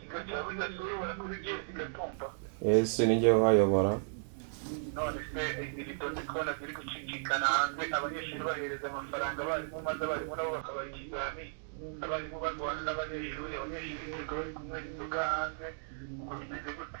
kikajya bidashobora kuri gihe kigatumba. ese nijye wayobora. none se izo ndi kubona ziri gucicikana hanze, abanyeshuri bahereza amafaranga abarimu, maze abarimu nabo bakabaha ikizami, abarimu barwana n'abanyeshuri, abanyeshuri birirwa bari kunywera inzoga hanze, ngo bimeze gute?